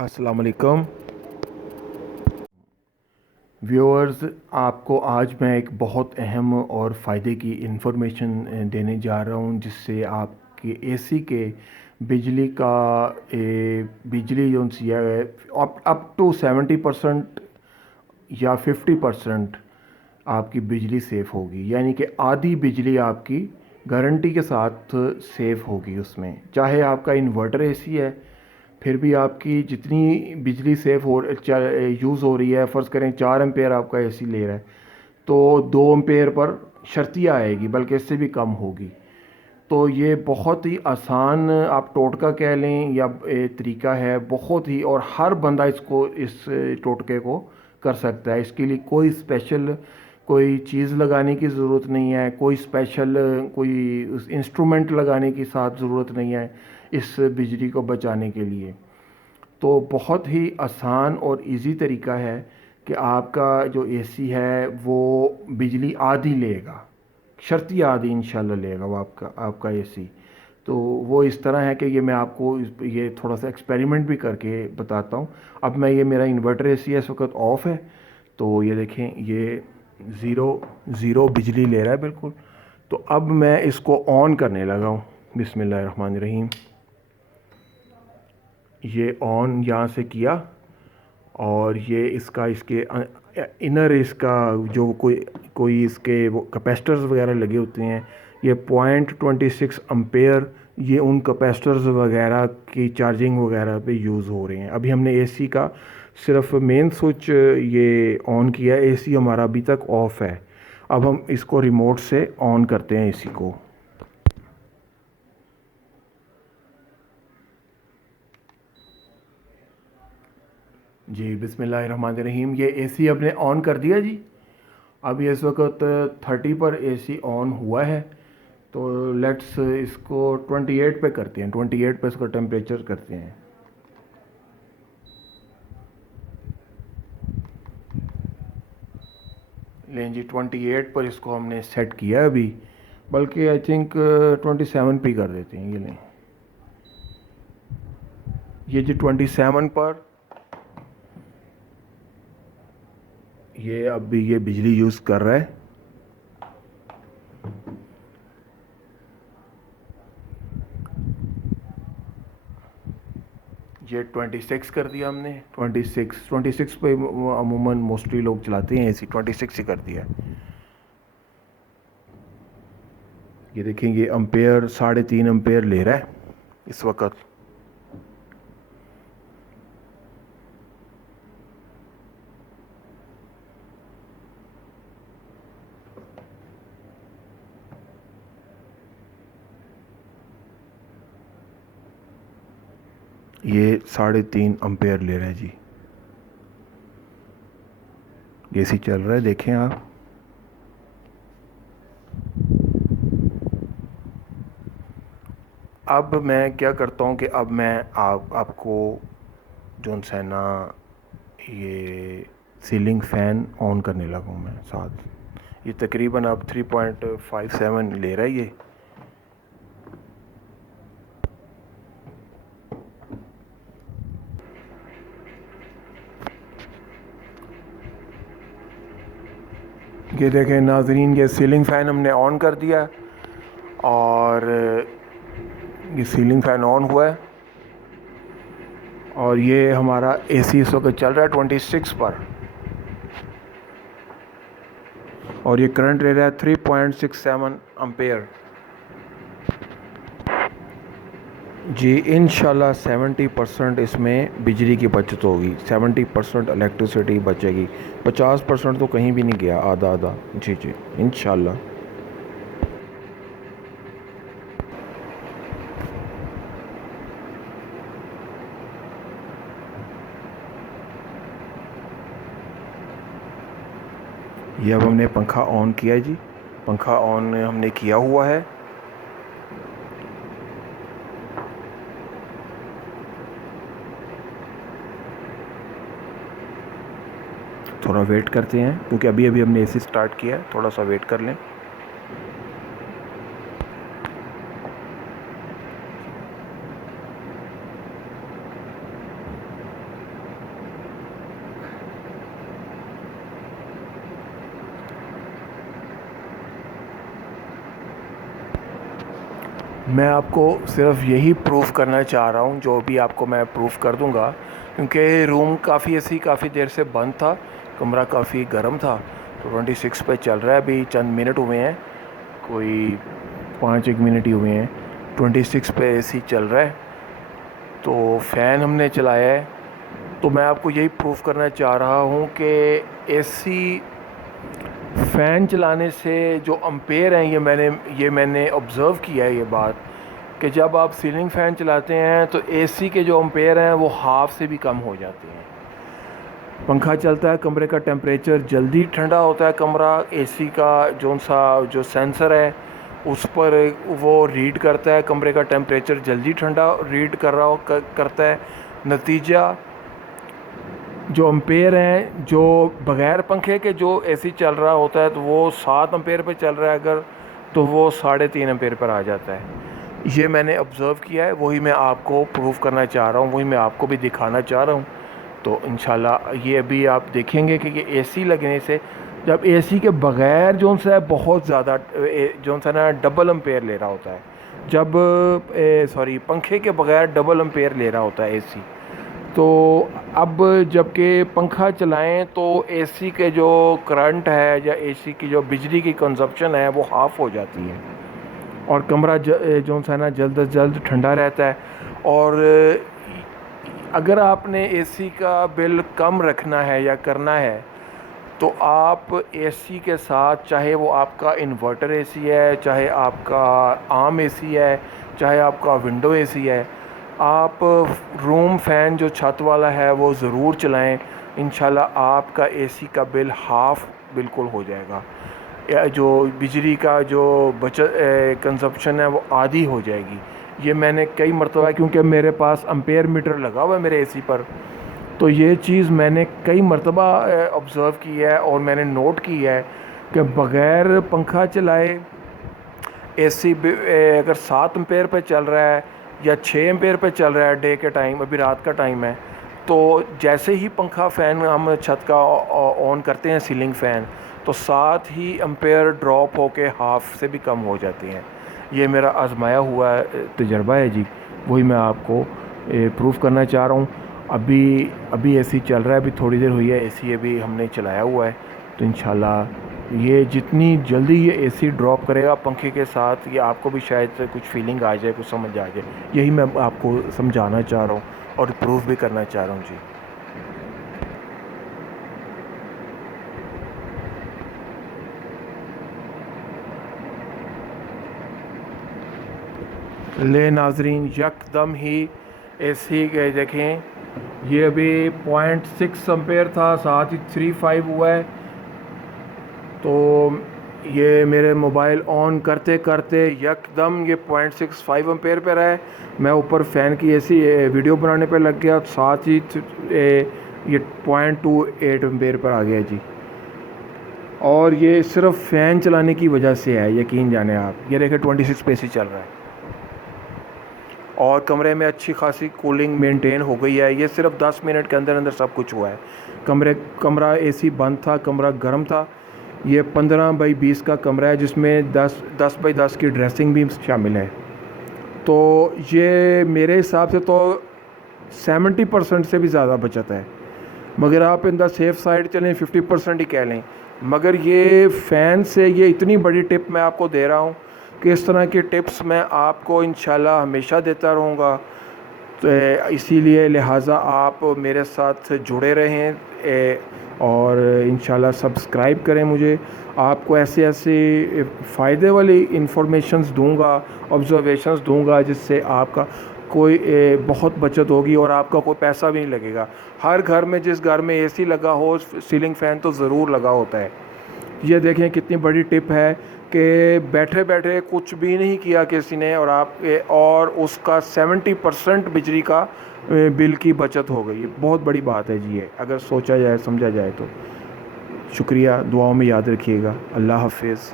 अस्सलाम वालेकुम व्यूअर्स। आपको आज मैं एक बहुत अहम और फ़ायदे की इन्फॉर्मेशन देने जा रहा हूं, जिससे आपके एसी के बिजली का बिजली जो सी है अप टू 70% या 50% आपकी बिजली सेफ़ होगी। यानी कि आधी बिजली आपकी गारंटी के साथ सेफ़ होगी उसमें। चाहे आपका इन्वर्टर एसी है, फिर भी आपकी जितनी बिजली सेफ हो यूज़ हो रही है, फ़र्ज़ करें 4 एम्पेयर आपका एसी ले रहा है, तो 2 एम्पेयर पर शर्तिया आएगी, बल्कि इससे भी कम होगी। तो ये बहुत ही आसान आप टोटका कह लें या तरीका है, बहुत ही, और हर बंदा इस टोटके को कर सकता है। इसके लिए कोई स्पेशल कोई चीज़ लगाने की ज़रूरत नहीं है, कोई स्पेशल कोई इंस्ट्रूमेंट लगाने की साथ ज़रूरत नहीं है इस बिजली को बचाने के लिए। तो बहुत ही आसान और इजी तरीका है कि आपका जो एसी है वो बिजली आधी लेगा, शर्ती आधी इंशाल्लाह लेगा वो आपका एसी। तो वो इस तरह है कि ये मैं आपको ये थोड़ा सा एक्सपेरिमेंट भी करके बताता हूँ। अब मैं ये मेरा इन्वर्टर एसी है, इस वक्त ऑफ़ है, तो ये देखें ये ज़ीरो ज़ीरो बिजली ले रहा है बिल्कुल। तो अब मैं इसको ऑन करने लगा हूँ। बिस्मिल्लाहिर्रहमानिर्रहीम। ये ऑन यहाँ से किया, और ये इसका इसके इनर इसका जो कोई इसके वो कैपेसिटर्स वगैरह लगे होते हैं, ये 0.26 एम्पेयर, ये उन कैपेसिटर्स वगैरह की चार्जिंग वगैरह पे यूज़ हो रहे हैं। अभी हमने एसी का सिर्फ मेन स्विच ये ऑन किया है, एसी हमारा अभी तक ऑफ़ है। अब हम इसको रिमोट से ऑन करते हैं एसी को। जी बिस्मिल्लाहिर्रहमानिर्रहीम। ये एसी अपने ऑन कर दिया जी। अब ये इस वक्त 30 पर एसी ऑन हुआ है, तो लेट्स इसको 28 पे करते हैं। 28 पे इसका टेम्परेचर करते हैं। लें जी, 28 पर इसको हमने सेट किया अभी, बल्कि आई थिंक 27 पे कर देते हैं। ये लें, ये जी 27 पर ये अभी ये बिजली यूज़ कर रहा है। ये 26 कर दिया हमने। 26 पे अमूमन मोस्टली लोग चलाते हैं एसी, 26 ही कर दिया। ये देखेंगे एम्पेयर 3.5 एम्पेयर ले रहा है इस वक्त। ये 3.5 एम्पेयर ले रहा है जी। एसी चल रहा है, देखें आप। अब मैं क्या करता हूँ कि अब मैं आपको जो है ना ये सीलिंग फ़ैन ऑन करने लगा हूँ मैं साथ। ये तकरीबन अब 3.57 ले रहा है ये। ये देखें नाजरीन, ये सीलिंग फ़ैन हमने ऑन कर दिया, और ये सीलिंग फ़ैन ऑन हुआ है, और ये हमारा एसी इस वक्त चल रहा है 26 पर, और ये करंट ले रहा है 3.67 एम्पेयर। जी इंशाल्लाह 70% इसमें बिजली की बचत होगी, 70% इलेक्ट्रिसिटी बचेगी। 50% तो कहीं भी नहीं गया, आधा आधा। जी जी इंशाल्लाह। ये अब हमने पंखा ऑन किया है जी। पंखा ऑन हमने किया हुआ है। थोड़ा वेट करते हैं, क्योंकि अभी अभी हमने एसी स्टार्ट किया है, थोड़ा सा वेट कर लें। मैं आपको सिर्फ यही प्रूफ करना चाह रहा हूँ, जो भी आपको मैं प्रूफ कर दूँगा, क्योंकि रूम काफ़ी देर से बंद था, कमरा काफ़ी गर्म था। तो 26 पे चल रहा है, अभी चंद मिनट हुए हैं, कोई 5-1 मिनट ही हुए हैं। 26 पे एसी चल रहा है, तो फ़ैन हमने चलाया है। तो मैं आपको यही प्रूफ करना चाह रहा हूँ कि एसी फ़ैन चलाने से जो एम्पेयर हैं, ये मैंने ऑब्ज़र्व किया है ये बात, कि जब आप सीलिंग फ़ैन चलाते हैं तो एसी के जो एम्पेयर हैं वो हाफ़ से भी कम हो जाते हैं। पंखा चलता है, कमरे का टेम्परेचर जल्दी ठंडा होता है कमरा। एसी का जो सेंसर है उस पर वो रीड करता है, कमरे का टेम्परेचर जल्दी ठंडा रीड करता है। नतीजा जो एम्पेयर हैं, जो बग़ैर पंखे के जो एसी चल रहा होता है, तो वो 7 एम्पेयर पे चल रहा है अगर, तो वो 3.5 एम्पेयर पर आ जाता है। ये मैंने ऑब्ज़र्व किया है, वही मैं आपको प्रूफ करना चाह रहा हूँ, वही मैं आपको भी दिखाना चाह रहा हूँ। तो इंशाल्लाह ये अभी आप देखेंगे कि ये एसी लगने से, जब एसी के बग़ैर सा है बहुत ज़्यादा सा ना डबल एम्पेयर ले रहा होता है, जब पंखे के बग़ैर डबल एम्पेयर ले रहा होता है एसी। तो अब जबकि पंखा चलाएं तो एसी के जो करंट है या एसी की जो बिजली की कंजप्शन है वो हाफ़ हो जाती है, और कमरा जल्द से जल्द ठंडा रहता है। और अगर आपने एसी का बिल कम रखना है या करना है, तो आप एसी के साथ, चाहे वो आपका इन्वर्टर एसी है, चाहे आपका आम एसी है, चाहे आपका विंडो एसी है, आप रूम फ़ैन जो छत वाला है वो ज़रूर चलाएं। इंशाल्लाह आपका एसी का बिल हाफ़ बिल्कुल हो जाएगा, या जो बिजली का जो बचत कंजप्शन है वो आधी हो जाएगी। ये मैंने कई मरतबा, क्योंकि मेरे पास एम्पेयर मीटर लगा हुआ है मेरे एसी पर, तो ये चीज़ मैंने कई मरतबा ऑब्ज़र्व की है और मैंने नोट की है कि बग़ैर पंखा चलाए एसी अगर 7 एम्पेयर पे चल रहा है या 6 एम्पेयर पे चल रहा है डे के टाइम, अभी रात का टाइम है, तो जैसे ही पंखा फ़ैन हम छत का ऑन करते हैं सीलिंग फ़ैन, तो 7 ही एम्पेयर ड्रॉप होके हाफ़ से भी कम हो जाते हैं। ये मेरा आज़माया हुआ तजर्बा है जी, वही मैं आपको प्रूफ करना चाह रहा हूँ। अभी एसी चल रहा है, अभी थोड़ी देर हुई है एसी अभी हमने चलाया हुआ है। तो इंशाल्लाह ये जितनी जल्दी ये एसी ड्रॉप करेगा पंखे के साथ, ये आपको भी शायद से कुछ फीलिंग आ जाए, कुछ समझ आ जाए। यही मैं आपको समझाना चाह रहा हूँ और प्रूफ भी करना चाह रहा हूँ जी। ले नाजरीन, यकदम ही एसी के देखें, ये अभी 0.6 एम्पेयर था, साथ ही 3.5 हुआ है। तो ये मेरे मोबाइल ऑन करते करते यकदम ये 0.65 एम्पेयर पे रहा है। मैं ऊपर फ़ैन की एसी वीडियो बनाने पे लग गया, साथ ही ये 0.28 एम्पेयर पर आ गया जी। और ये सिर्फ फ़ैन चलाने की वजह से है, यकीन जाने आप। ये देखें 26 पे एसी चल रहा है और कमरे में अच्छी खासी कूलिंग मेंटेन हो गई है। ये सिर्फ 10 मिनट के अंदर अंदर सब कुछ हुआ है। कमरा एसी बंद था, कमरा गर्म था। ये 15 बाई 20 का कमरा है, जिसमें 10 बाई 10 की ड्रेसिंग भी शामिल है। तो ये मेरे हिसाब से तो 70% से भी ज़्यादा बचत है, मगर आप इन द सेफ साइड चलें 50% ही कह लें। मगर ये फ़ैन से, ये इतनी बड़ी टिप मैं आपको दे रहा हूँ कि इस तरह की टिप्स मैं आपको इंशाल्लाह हमेशा देता रहूँगा। तो इसीलिए लिहाजा आप मेरे साथ जुड़े रहें और इंशाल्लाह सब्सक्राइब करें मुझे। आपको ऐसे ऐसे फ़ायदे वाली इंफॉर्मेशंस दूंगा, ऑब्ज़र्वेशंस दूंगा, जिससे आपका कोई बहुत बचत होगी और आपका कोई पैसा भी नहीं लगेगा। हर घर में, जिस घर में एसी लगा हो, सीलिंग फ़ैन तो ज़रूर लगा होता है। ये देखें कितनी बड़ी टिप है कि बैठे बैठे कुछ भी नहीं किया किसी ने, और उसका 70% बिजली का बिल की बचत हो गई। बहुत बड़ी बात है जी ये, अगर सोचा जाए समझा जाए तो। शुक्रिया, दुआओं में याद रखिएगा। अल्लाह हाफ़िज़।